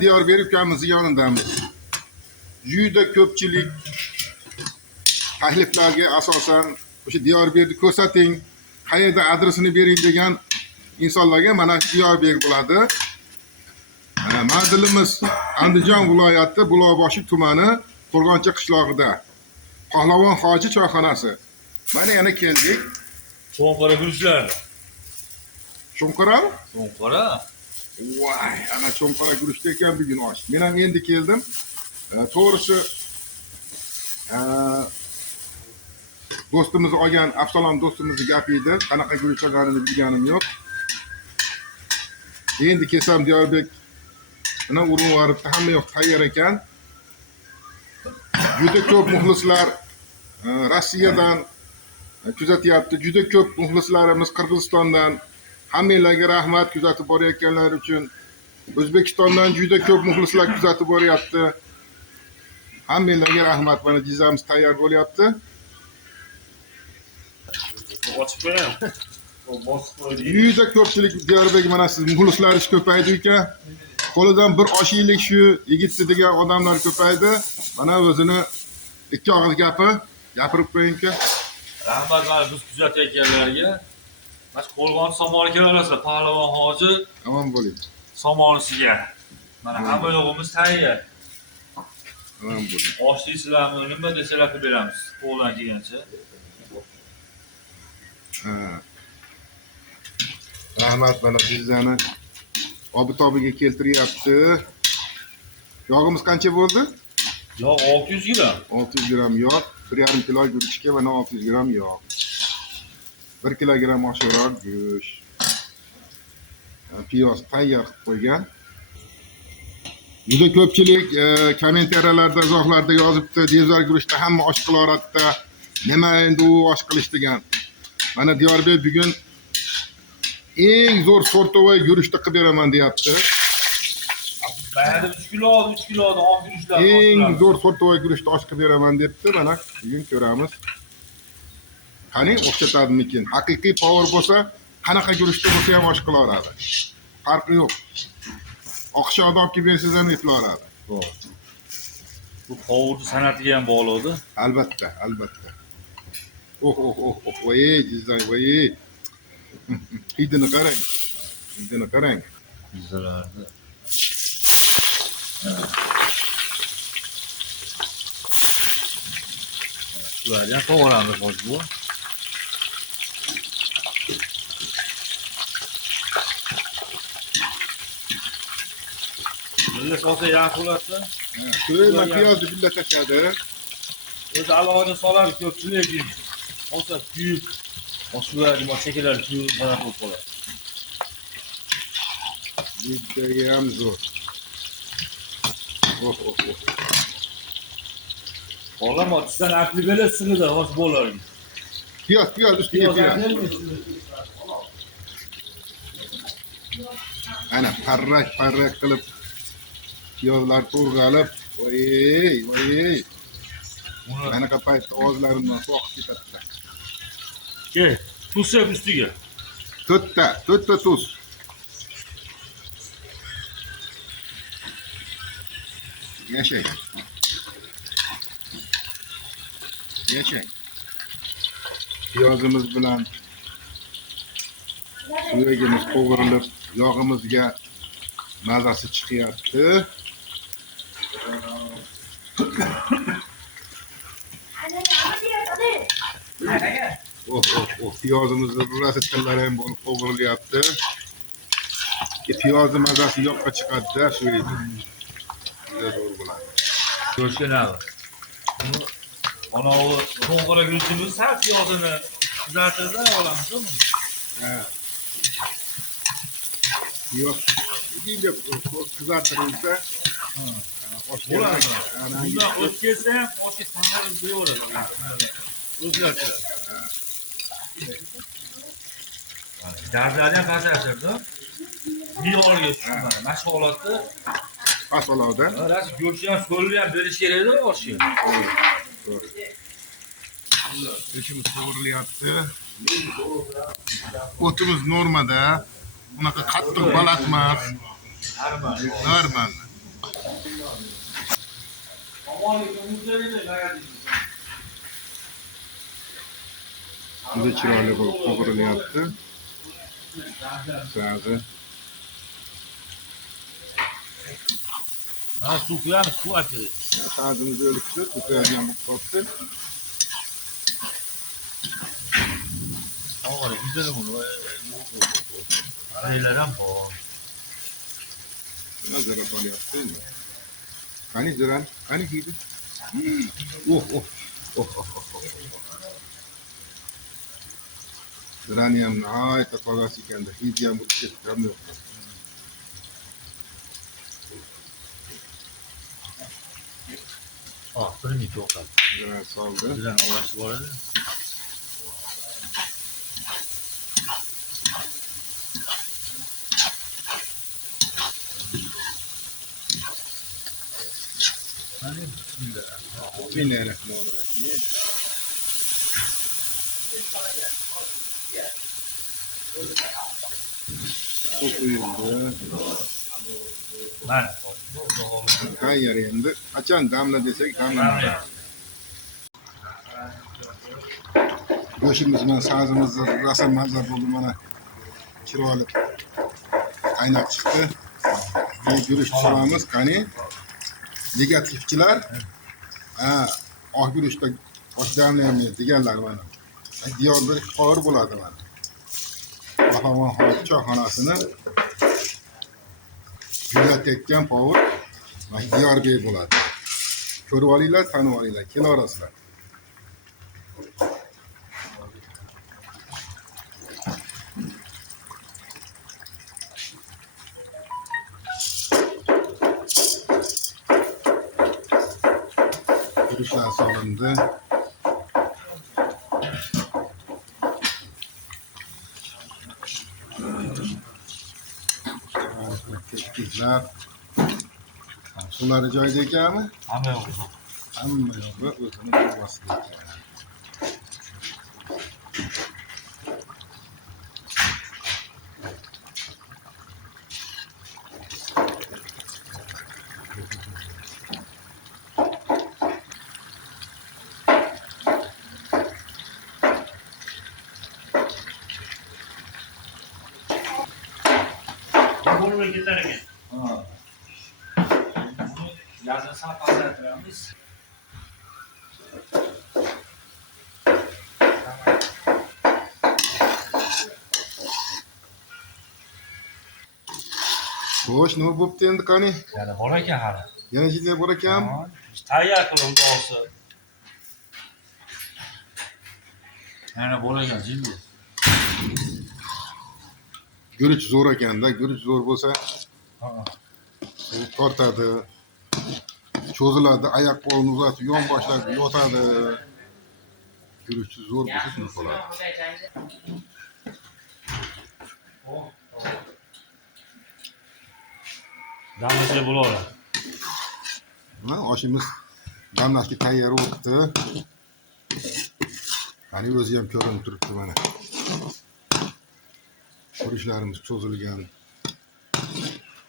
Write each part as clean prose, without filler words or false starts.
Diyarbakır ülkemizin yanındamiz. Juda ko'pchilik takliflarga asosan o'sha Diyarbakırni ko'rsating, qayerda adresini bering degan insonlarga mana shu Diyarbakır bo'ladi. Manzilimiz Andijon viloyati Buloqboshi tumani Qo'rg'onchi qishlog'ida. Pahlavon hoji choyxonasi. Mana yana keldik. Cho'nqara guruchlarni. Cho'nqara? Cho'nqara. Voy, ana cho'nqara guruchda ekan bugun osh. Men ham endi keldim. To'g'risi do'stimiz olgan, Absalom do'stimizni gapi edi. Qanaqa guruch olganini bilganim yo'q. Endi kelsam Diyarbakır mana urug' varibdi, hamma yoq tayyor ekan. Juda ko'p muxlislar Rossiyadan kuzatyapti. Juda ko'p muxlislarimiz Qirg'izistondan. Hammanglarga rahmat kuzatib borayotganlar uchun. O'zbekistondan juda ko'p muxlislar kuzatib boryapti. Hammanglarga rahmat. Mana jizamiz tayyor bo'lyapti. Ochib qo'yam. Bosib qo'ydik. Juda ko'pchilik Diyarbakır mana siz muxlislaringiz ko'paydi ekan. Qo'lidan bir osh yeylik shu yigitni degan odamlar ko'paydi. Mana o'zini ikki og'iz gapi gapirib qo'ying-ki. Rahmat mana biz kuzatayotganlarga. Mana Qo'rg'on somoni kelaverasizlar. Pahlavon hoji Omon bo'ling. somonisiga. Mana hamma yo'g'imiz tayyor. Omon bo'ling. Osh deysizlarmi, nima desalar qilib beramiz. Qo'ldan kelgancha. Rahmat mana bizani obi-tobiga keltiryapti. Yog'imiz qancha bo'ldi? Yog' 600 gram. 600 gram yog', 1,5 kilo guruchga mana 600 gram yog'. 1 kilogram oshiqroq go'sht. Piyoz tayyor qilib qo'ygan. Juda ko'pchilik kommentariyalarda, izohlarda yozibdi, Diyarbakır guruchda hamma osh qilaveradi. Nima endi u osh qilish degan. Mana Diyarbakır bugun eng zo'r sortovoy guruchni qilib beraman deyapti. Mayli 3 kilodan oq guruchlar. Eng zo'r sortovoy guruchni osh qilib beraman debdi. Mana bugun ko'ramiz. Qani o'xshatadimikin? Haqiqiy power bo'lsa, qanaqa guruchda bo'lsa ham osh qilaveradi. Farqi yo'q. Oqshomda olib kelib bersangiz ham yepilaveradi. Bu qovurni san'atiga ham bog'liqdi. Albatta, albatta. Voy, jizzax, voy. Hidini qarang. Hidini qarang. Bizlarni. Shularni ham qovuramiz hozir bu. Billa solsa yaxshi bo'ladi. Shuyma piyozni billa tashladi. O'zi alohida soladi ko'pchilik. Olsa kuyib, oshularni moshakalar kuyib qanaqa bo'lib qoladi. Judayam zo'r. Olama sizdan aqli belasizlar, hozir bo'lar. Piyoz ustiga piyoz. Ana parrak qilib piyozlar to'g'ralib, voy. Qanaqa paytda og'izlarimdan soqib ketadi. Ke, tuz sep ustiga. To'rtta tuz. Yashang. Piyozimiz bilan suyagimiz qovurilib, yog'imizga mazasi chiqyapti. Piyozimizni burasi tillari ham bo'lib qovurilyapti. Piyozni mazasi yoqqa chiqadi-da, shu edi. Juda zo'r bo'ladi. Ko'rishganlar. Ana o qo'ng'ira guruchimiz sal piyozini kuzatib olamizmi? Ha. Piyoz yeyince kızartırılsa hoş Bo'ladi. geldin. Bundan o'tkazsa ham oshga tamarruz bo'laveradi. O'zgartiradi. Dardlarni ham qasashirdi. Me'yorga tushunadi. Mashg'ulotni Asolavda. ras go'sht ham so'lni ham berish kerak-da oshga. İşimiz qovurilyapti. O'timiz normada. Bunaqa qattiq balatmas. Normal. Juda chiroyli bo'lib qovurilyapti. Sazi. Ha, suv quyamiz, suv ochadi. Sazimiz o'libdi, ko'paygan bo'lib qolibdi. Og'ir, yuzini buni. Araylar ham bor. Nazara qolyapti. Qani jiran, qani hidi. Jirani ham nihoyatda qog'oz ekanda, hidi ham bo'lib ketdi, ham yo'q. Bir minut o'qadi. Jiran soldi. Jiran ovozi bor edi. Bismillahirrahmanirrahim. Suv quyildi. Mana. Tayyor endi. Qachon damla desak damlamaydi. Go'shtimiz bilan sazimizni rosa mazza bo'ldi mana. Chiroyli qaynab chiqdi. Bu guruch solamiz, qani. Negativchilar oq guruchda osh damlayapman deganlar mana. Diyorbek xor bo'ladi mana. Qahramon choyxonasini gullatayotgan povur mana Diyorbek bo'ladi. Ko'rib olinglar, tanib olinglar, kelarasizlar. Guruchlar solindi. Kekliklar. Suvlari joyida ekanmi? Hamma yo'q. Hamma yog'i o'zini jo'vasida ekan. Bunu ketar ekan. Yazın sağ pasaytiramiz. Xo'sh, nima bo'pti endi qani? Yana bor ekan hali. Yana jilya bor ekan. Tayyor qilib olsa. Yana bor ekan jilya. Guruch zo'r ekanda, guruch zo'r bo'lsa, tortadi, cho'ziladi, oyoq qo'lini uzatib, yonboshlab yotadi. Guruch zo'r bo'lsa shunday bo'ladi. Damlasa bo'laveradi. Oshimiz damlashga tayyor bo'libdi. Qani o'zi ham ko'rinib turibdi mana. Guruchlarimiz cho'zilgan.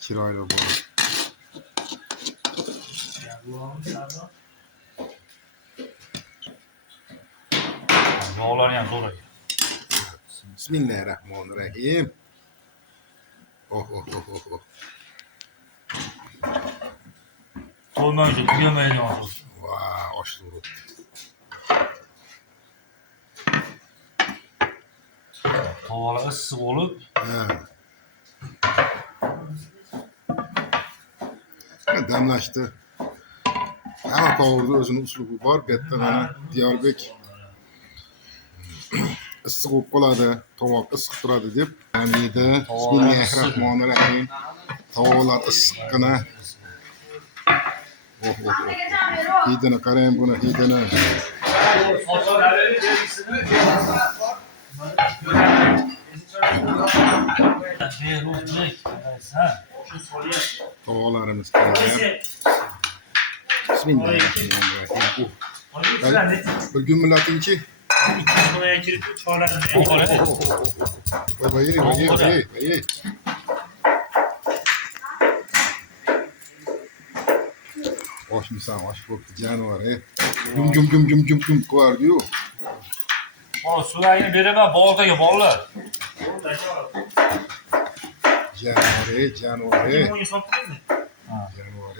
Chiroyli bo'ldi. Bog'lari ham zo'r ekan. Bismillahirrahmanirrahim. To'ymaydi, tugamaydi hozir. Vay, osh zo'r. Havolar issiq bo'lib, damlashdi. Hamma qovurda o'zini uslubi bor. Bu yerda mana Diyorbek issiq bo'lib qoladi, tovoq issiq turadi deb yeydi. Bismillahirrahmanirrahim. Tovoqlar issiqqina. Hidini qarang, buni hidini. Tovoqlarimiz tayyor. Bismillahirrahmanirrahim. Bir gumulatingchi. Voy. Oshmisan, osh bo'pti, jonivor, Jum qilardi-yu. Mana suvagini beraman boltaga bolalar. Jonivor, Bunga sotdingmi? jonivor.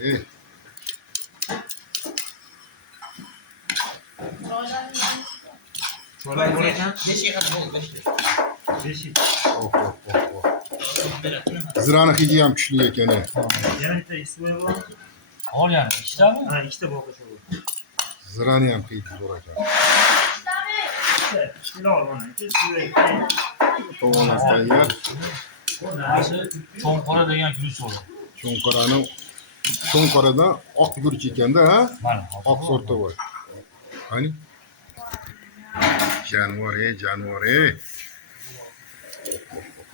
Cho'lak bor ekan. Zirani hidi ham kuchli ekan. Yana bitta suvoy bor. Ol yana, ikkitami? Ha, ikkita bolta sho'g'il. Zirani ham hidi bor ekan. Ikkita ol mana. Ikkita suvoy. Tovonasi tayyor. Mana cho'nqora degan guruch bor. Cho'nqoradan oq guruch ekanda, ha? Mana. Oq sorta bor. Qani? Jonivor.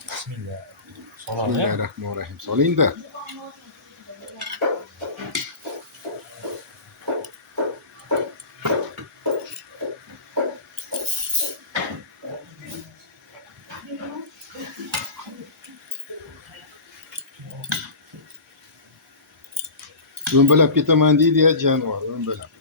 Bismillah. Soladi. Bismillahirrohmanirrohim. Soling-da. O'mbalab ketaman deydi-ya, jonivor, o'mbalab.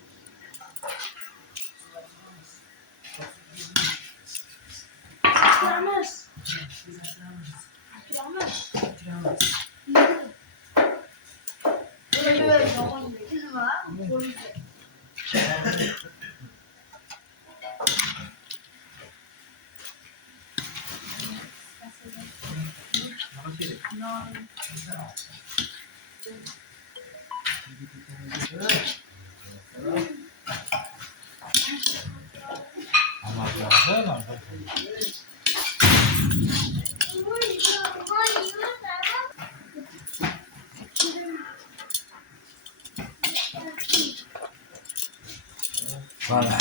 Mana.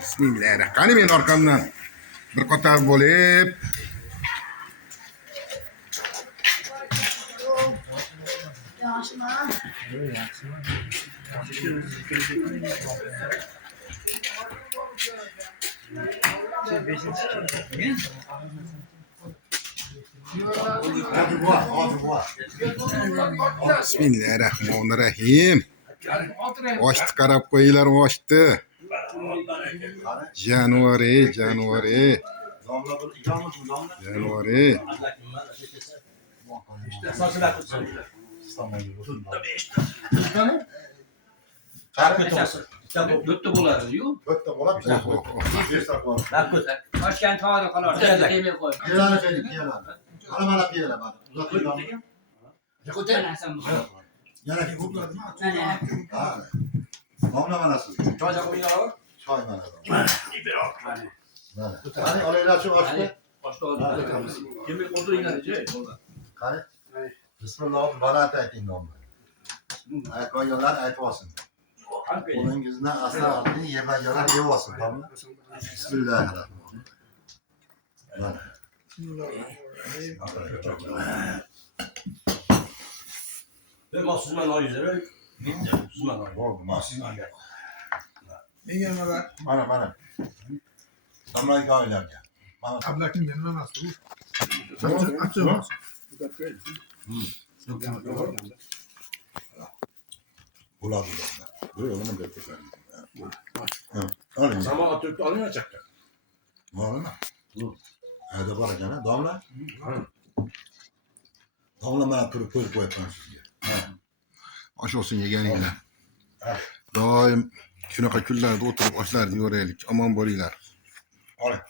Bismillah. Qani men orqamdan bir qator bo'lib. Bismillahirrohmanirrohim. Oshni qarab qo'yinglar, oshni. Jonivor. Bitta bo'ladi-yu. Bitta bo'ladi. Toshkent hozir xolos. Demay qo'y. Piyolani. Mana piyola bor. Yana ki ko'pladimi? Ha. Nomla mana siz. Choyda qo'yinglar. Choy mana. Mana. Qani olinglar shu oshni. Boshqa olamiz. Demay o'tiringlar-chi. Qani. Bismillah barat ayting nomni. Qo'yganlar aytib olsin. Qo'lingizni asrarni yemaganlar yeb olsin, tamommi? Bismillahirrohmanirrohim. Mana. Ben Suzman oyuzlar. Suzman oy. Bo'ldi, mas. Menga nima bor? Mana. Samray koylarga. Mana. Ablakim nima emas bu? Bo'ladi. Böyle onu da koyalım. Oling. Sama atıp alıyor çakta. Mana. Hadi bor ekan, domla. Domla mana turib qo'yib qo'yapman sizga. Osh olsin yeganinglar. Doim shunaqa kunlarda o'tirib oshlarni yo'raylik. Omon bo'linglar. Oling.